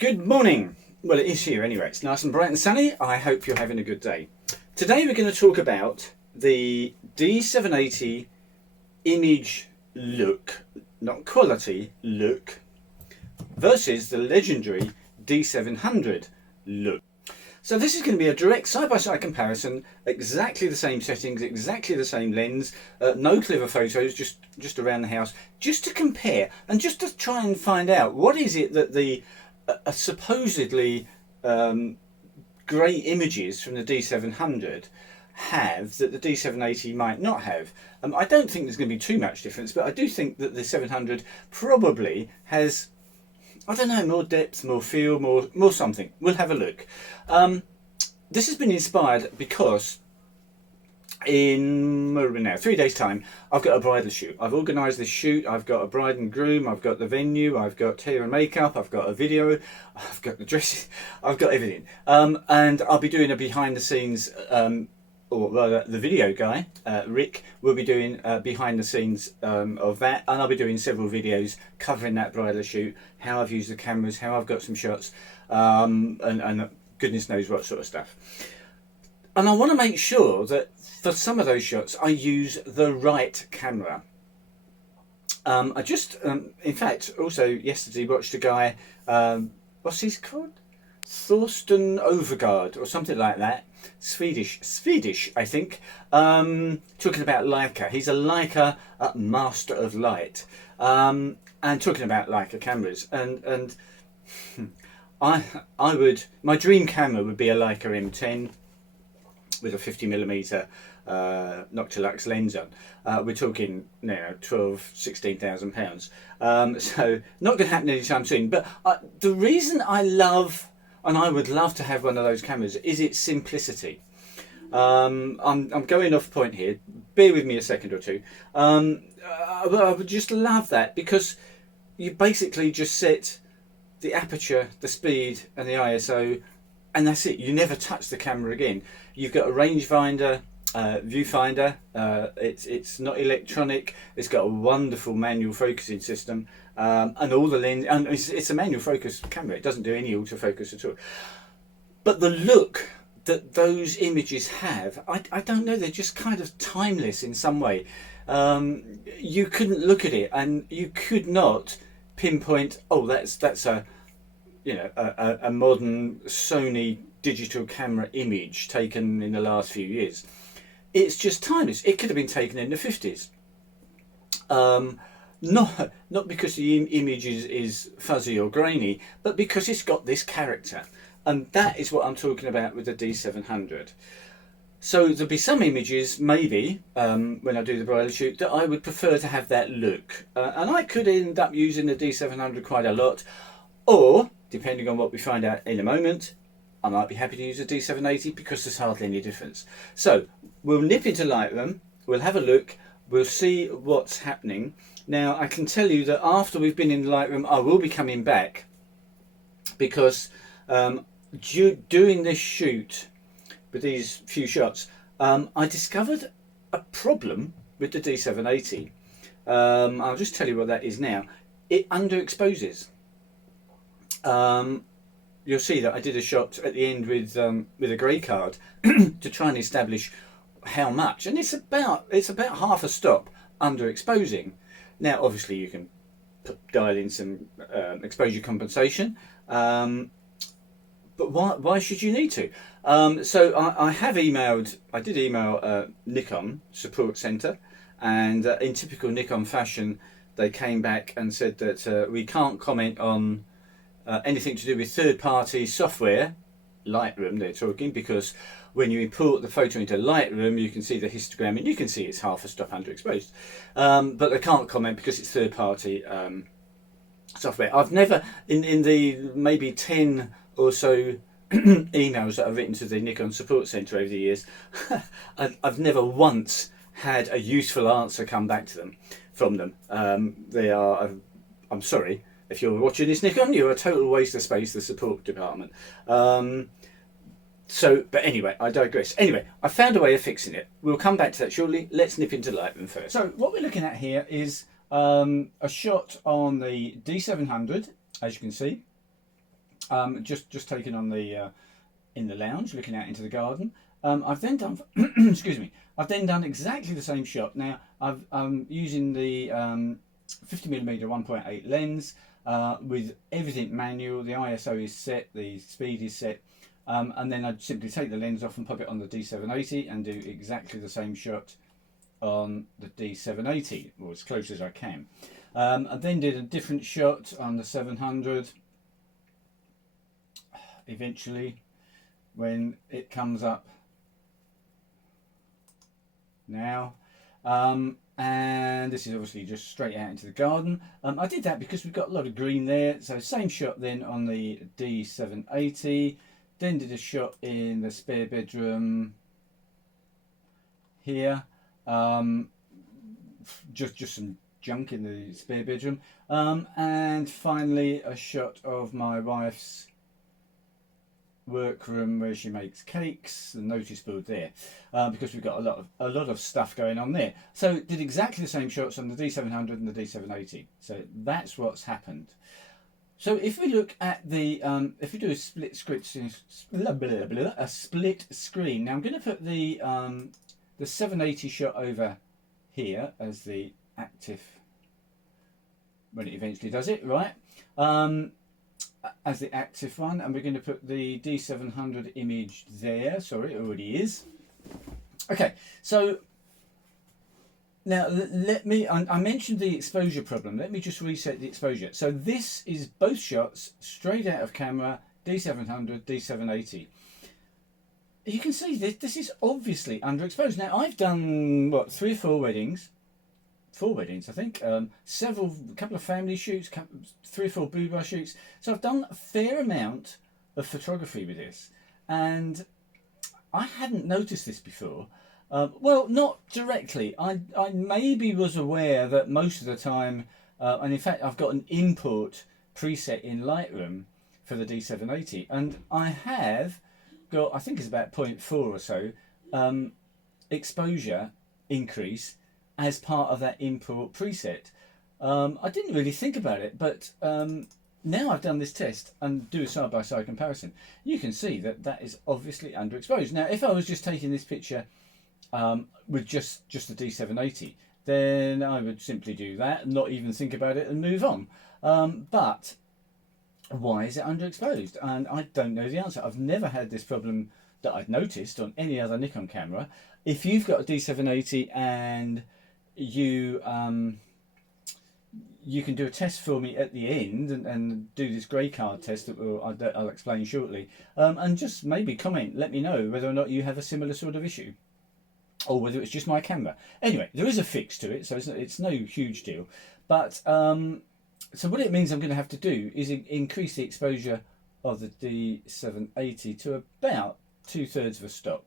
Good morning. Well, it is here anyway. It's nice and bright and sunny. I hope you're having a good day. Today we're going to talk about the D780 image look, not quality, look, versus the legendary D700 look. So this is going to be a direct side-by-side comparison, exactly the same settings, exactly the same lens, no clever photos, just around the house, just to compare and just to try and find out what is it that the supposedly great images from the D700 have that the D780 might not have. I don't think there's going to be too much difference, but I do think that the 700 probably has, I don't know, more depth, more feel, more something. We'll have a look. This has been inspired because in 3 days time I've got a bridal shoot. I've organised this shoot. I've got a bride and groom, I've got the venue, I've got hair and makeup, I've got a video, I've got the dresses, I've got everything, and I'll be doing a behind the scenes, or rather the video guy, Rick, will be doing behind the scenes of that, and I'll be doing several videos covering that bridal shoot, how I've used the cameras, how I've got some shots, and goodness knows what sort of stuff. And I want to make sure that for some of those shots I use the right camera. I just, in fact, also yesterday watched a guy, what's he called? Thorsten Overgaard or something like that. Swedish, I think. Talking about Leica. He's a Leica master of light. And talking about Leica cameras. And I would, my dream camera would be a Leica M10 with a 50mm Noctilux lens on. We're talking, you know, 16,000 pounds. So not going to happen anytime soon. But the reason I love, and I would love to have one of those cameras, is its simplicity. I'm going off point here. Bear with me a second or two. I would just love that because you basically just set the aperture, the speed, and the ISO, and that's it. You never touch the camera again. You've got a rangefinder, viewfinder. It's not electronic. It's got a wonderful manual focusing system, and all the lens. And it's a manual focus camera. It doesn't do any autofocus at all. But the look that those images have, I don't know. They're just kind of timeless in some way. You couldn't look at it, and you could not pinpoint. Oh, that's a, you know, a modern Sony digital camera image taken in the last few years. It's just timeless. It could have been taken in the 50s. Not because the image is fuzzy or grainy, but because it's got this character. And that is what I'm talking about with the D700. So there'll be some images, maybe, when I do the bridal shoot, that I would prefer to have that look. And I could end up using the D700 quite a lot. Or, depending on what we find out in a moment, I might be happy to use a D780 because there's hardly any difference. So we'll nip into Lightroom, we'll have a look, we'll see what's happening. Now I can tell you that after we've been in Lightroom, I will be coming back because doing this shoot with these few shots, I discovered a problem with the D780. I'll just tell you what that is now. It underexposes. You'll see that I did a shot at the end with a grey card to try and establish how much, and it's about half a stop underexposing. Now, obviously, you can dial in some exposure compensation, but why should you need to? So I did email Nikon Support Centre, and in typical Nikon fashion, they came back and said that we can't comment on anything to do with third-party software, Lightroom they're talking, because when you import the photo into Lightroom you can see the histogram and you can see it's half a stop underexposed, but they can't comment because it's third-party software. I've never, in the maybe 10 or so emails that I've written to the Nikon Support Centre over the years, I've never once had a useful answer come back to them from them. They are, I'm sorry, if you're watching this, Nikon, you're a total waste of space, the support department. So, but anyway, I digress. Anyway, I found a way of fixing it. We'll come back to that shortly. Let's nip into Lightroom first. So what we're looking at here is a shot on the D700, as you can see. Just taken on the in the lounge, looking out into the garden. I've then done, excuse me, I've then done exactly the same shot. Now I'm using the 50mm 1.8 lens with everything manual. The ISO is set, the speed is set, and then I'd simply take the lens off and pop it on the D780 and do exactly the same shot on the D780, or as close as I can. I then did a different shot on the 700 eventually when it comes up now, and this is obviously just straight out into the garden. I did that because we've got a lot of green there, so same shot then on the D780, then did a shot in the spare bedroom here, just some junk in the spare bedroom, and finally a shot of my wife's workroom where she makes cakes, the notice board there, because we've got a lot of stuff going on there. So did exactly the same shots on the D700 and the D780. So that's what's happened. So if we look at the if we do a split screen, now I'm going to put the 780 shot over here as the active when it eventually does it, right? As the active one, and we're going to put the D700 image there. Sorry, it already is. Okay, so now let me, I mentioned the exposure problem. Let me just reset the exposure. So this is both shots straight out of camera, D700, D780. You can see this is obviously underexposed. Now I've done, what, 3 or 4 weddings. 4 weddings, I think, a couple of family shoots, 3 or 4 boudoir shoots. So I've done a fair amount of photography with this, and I hadn't noticed this before. Well, not directly. I maybe was aware that most of the time, and in fact I've got an import preset in Lightroom for the D780, and I have got, I think it's about 0.4 or so, exposure increase as part of that import preset. I didn't really think about it, but now I've done this test and do a side-by-side comparison, you can see that that is obviously underexposed. Now if I was just taking this picture with just the D780, then I would simply do that and not even think about it and move on. But why is it underexposed? And I don't know the answer. I've never had this problem that I've noticed on any other Nikon camera. If you've got a D780 and you can do a test for me at the end and do this grey card test that I'll explain shortly, and just maybe comment, let me know whether or not you have a similar sort of issue, or whether it's just my camera. Anyway, there is a fix to it, so it's no huge deal. But so what it means I'm going to have to do is increase the exposure of the D780 to about 2/3 of a stop.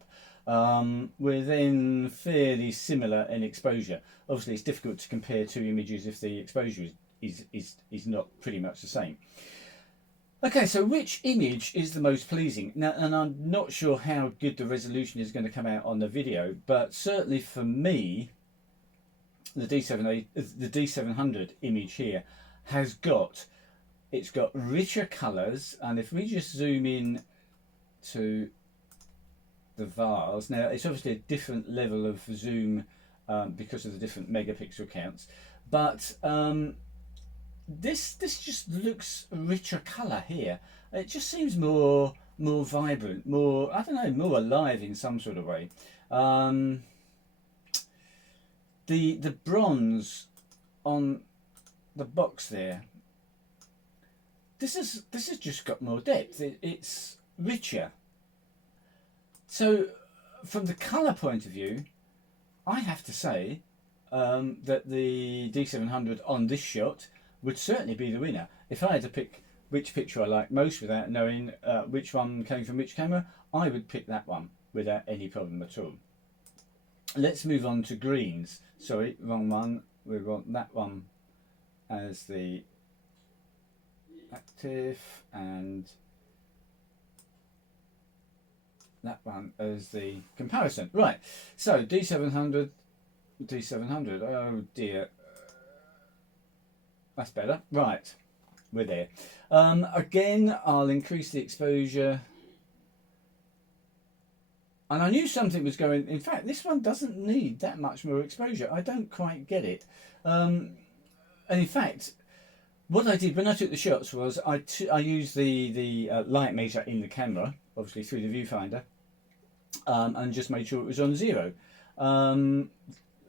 We're then fairly similar in exposure. Obviously it's difficult to compare 2 images if the exposure is not pretty much the same. Okay, so which image is the most pleasing? Now, and I'm not sure how good the resolution is going to come out on the video, but certainly for me, the D700 image here has got, it's got richer colours, and if we just zoom in to the vase, now it's obviously a different level of zoom because of the different megapixel counts, but this just looks a richer colour here. It just seems more vibrant, more, I don't know, more alive in some sort of way. The bronze on the box there, this has just got more depth. It's richer. So from the colour point of view, I have to say that the D700 on this shot would certainly be the winner. If I had to pick which picture I like most without knowing which one came from which camera, I would pick that one without any problem at all. Let's move on to greens. Sorry, wrong one. We want that one as the active and that one as the comparison. Right, so D700, oh dear, that's better. Right, we're there. Again, I'll increase the exposure. And I knew something was going. In fact, this one doesn't need that much more exposure. I don't quite get it. And in fact, what I did when I took the shots was I used the light meter in the camera, obviously through the viewfinder, and just made sure it was on 0. And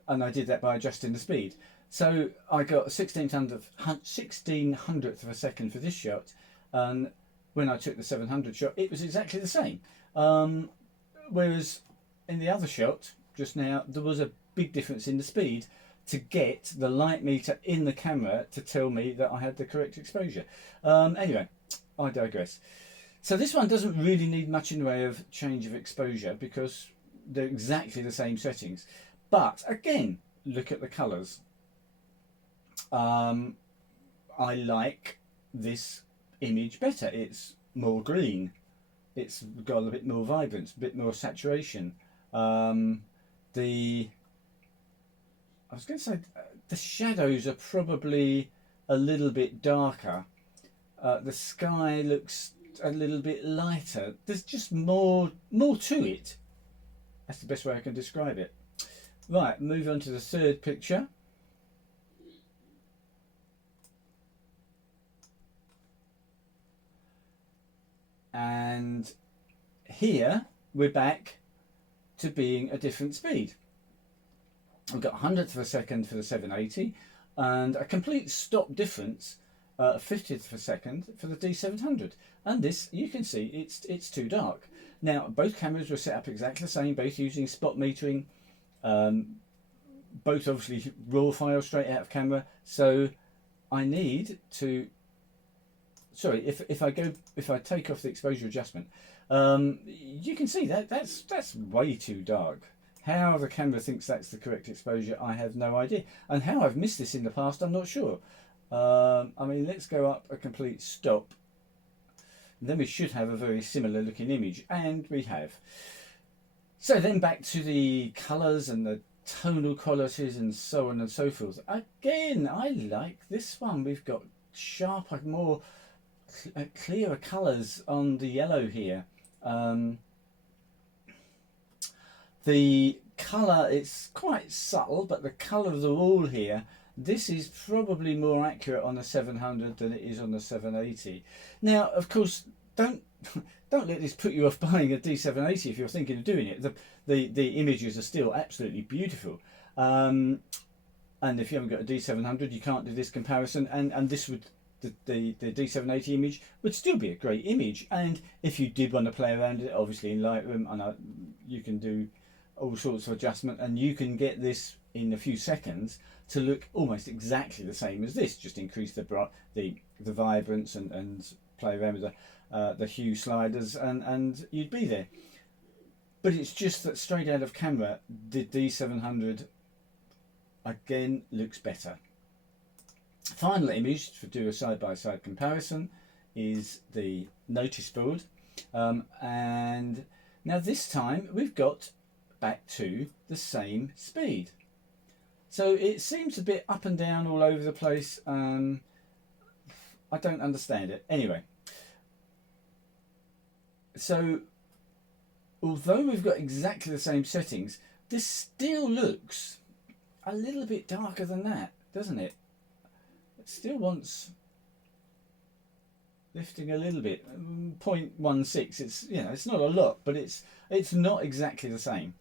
I did that by adjusting the speed. So I got 1600th of a second for this shot, and when I took the 700 shot, it was exactly the same. Whereas in the other shot just now, there was a big difference in the speed to get the light meter in the camera to tell me that I had the correct exposure. Anyway, I digress. So this one doesn't really need much in the way of change of exposure because they're exactly the same settings. But again, look at the colours. I like this image better. It's more green. It's got a bit more vibrance, a bit more saturation. I was going to say the shadows are probably a little bit darker. The sky looks a little bit lighter. There's just more to it. That's the best way I can describe it. Right, move on to the third picture. And here we're back to being a different speed. We've got 100th of a second for the 780 and a complete stop difference, 50th of a second for the D700. And this, you can see, it's too dark. Now, both cameras were set up exactly the same, both using spot metering, both obviously raw files straight out of camera. So I need to, sorry, if I take off the exposure adjustment, you can see that's way too dark. How the camera thinks that's the correct exposure, I have no idea. And how I've missed this in the past, I'm not sure. I mean, let's go up a complete stop. Then we should have a very similar looking image, and we have. So then back to the colours and the tonal qualities and so on and so forth. Again, I like this one. We've got sharper, more clearer colours on the yellow here. The colour, it's quite subtle, but the colour of the wall here, this is probably more accurate on the 700 than it is on the 780. Now, of course, don't let this put you off buying a D780 if you're thinking of doing it. The images are still absolutely beautiful. And if you haven't got a D700, you can't do this comparison. And this would, the D780 image would still be a great image. And if you did want to play around with it, obviously in Lightroom, I know you can do all sorts of adjustment, and you can get this in a few seconds to look almost exactly the same as this. Just increase the vibrance and play around with the hue sliders, and you'd be there. But it's just that straight out of camera, the D700 again looks better. Final image to do a side-by-side comparison is the notice board, and now this time we've got back to the same speed. So it seems a bit up and down all over the place. I don't understand it. Anyway, so although we've got exactly the same settings, this still looks a little bit darker than that, doesn't it? It still wants lifting a little bit. 0.16. It's, you know, it's not a lot, but it's not exactly the same.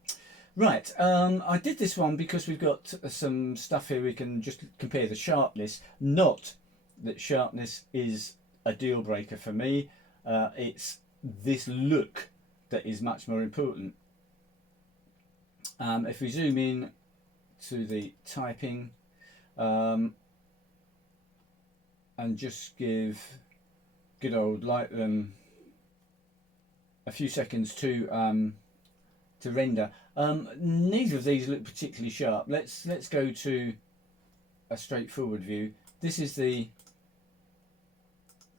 Right, I did this one because we've got some stuff here we can just compare the sharpness. Not that sharpness is a deal breaker for me. It's this look that is much more important. If we zoom in to the typing and just give good old Lightroom a few seconds to render. Neither of these look particularly sharp. Let's go to a straightforward view. This is the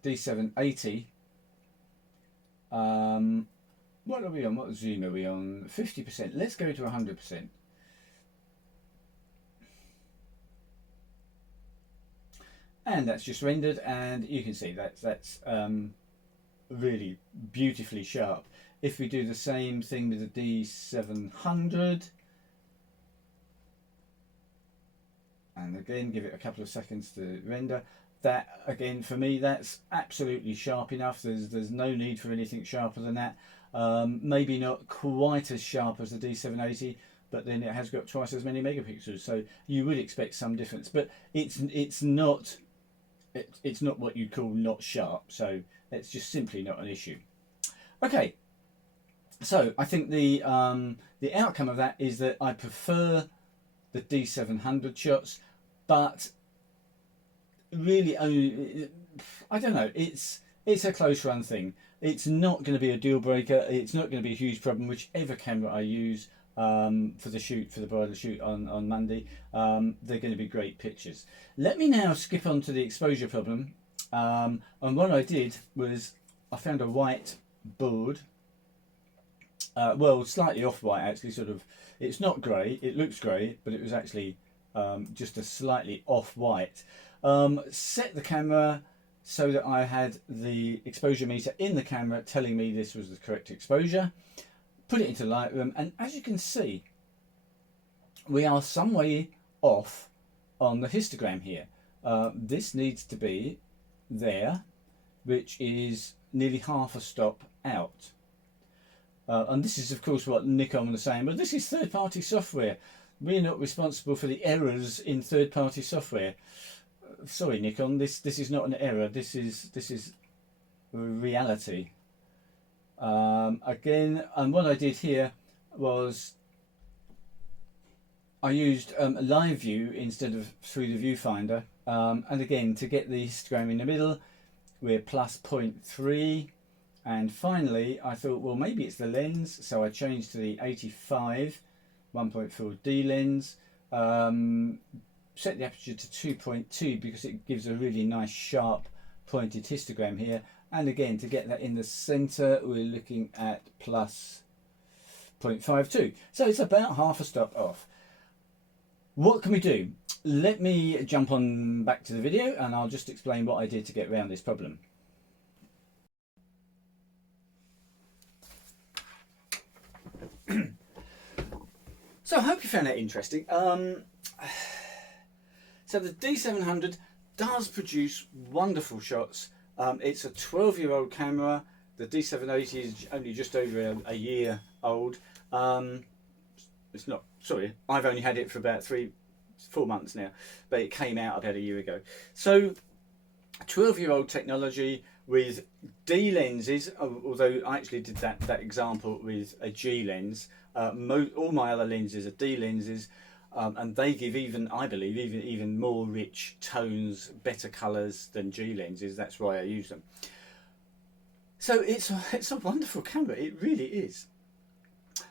D780. What are we on? What zoom are we on? 50%. Let's go to 100%. and that's just rendered, and you can see that's really beautifully sharp. If we do the same thing with the D700, and again give it a couple of seconds to render, that again for me that's absolutely sharp enough. There's no need for anything sharper than that. Maybe not quite as sharp as the D780, but then it has got twice as many megapixels, so you would expect some difference, but it's not what you call not sharp, so it's just simply not an issue. Okay, so I think the outcome of that is that I prefer the D700 shots, but really only, I don't know, it's a close run thing. It's not going to be a deal breaker. It's not going to be a huge problem whichever camera I use for the bridal shoot on Monday. They're going to be great pictures. Let me now skip on to the exposure problem. And what I did was I found a white board, well, slightly off-white actually, sort of. It's not grey, it looks grey, but it was actually just a slightly off-white. Set the camera so that I had the exposure meter in the camera telling me this was the correct exposure. Put it into Lightroom, and as you can see, we are some way off on the histogram here. This needs to be there, which is nearly half a stop out. And this is of course what Nikon was saying, but this is third-party software. We're not responsible for the errors in third-party software. Sorry Nikon, this is not an error, this is reality. Again, and what I did here was I used live view instead of through the viewfinder, and again to get the histogram in the middle we're plus 0.3, and finally I thought, well, maybe it's the lens, so I changed to the 85 1.4D lens, set the aperture to 2.2 because it gives a really nice sharp pointed histogram here, and again to get that in the center we're looking at plus 0.52, so it's about half a stop off. What can we do? Let me jump on back to the video and I'll just explain what I did to get around this problem. So I hope you found that interesting. So the D700 does produce wonderful shots. It's a 12-year-old camera. The D780 is only just over a year old. It's not, sorry, I've only had it for about 3-4 months now, but it came out about a year ago. So 12-year-old technology with D lenses, although I actually did that example with a G lens. All my other lenses are D lenses, and they give I believe even more rich tones, better colours than G lenses. That's why I use them. So it's a wonderful camera, it really is.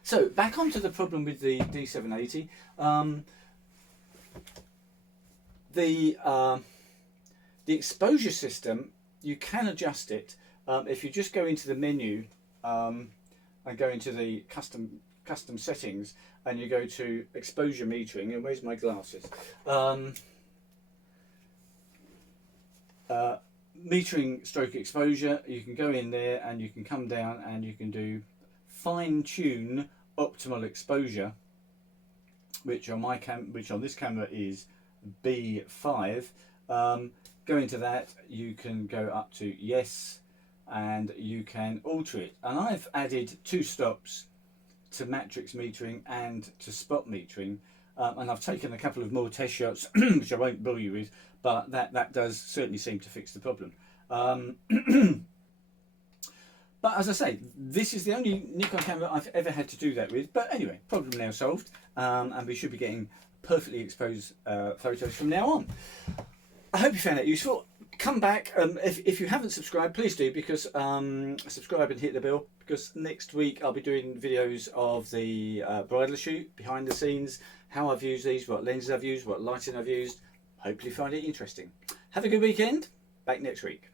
So back onto the problem with the D780. The exposure system, you can adjust it if you just go into the menu and go into the custom settings and you go to exposure metering. And where's my glasses? Metering stroke exposure. You can go in there and you can come down and you can do fine tune optimal exposure, which on this camera is B5. Go into that, you can go up to yes, and you can alter it. And I've added 2 stops to matrix metering and to spot metering, and I've taken a couple of more test shots which I won't bore you with, but that does certainly seem to fix the problem. But as I say, this is the only Nikon camera I've ever had to do that with. But anyway, problem now solved, and we should be getting perfectly exposed photos from now on. I hope you found that useful. Come back, if you haven't subscribed, please do, because subscribe and hit the bell, because next week I'll be doing videos of the bridal shoot, behind the scenes, how I've used these, what lenses I've used, what lighting I've used. Hopefully find it interesting. Have a good weekend. Back next week.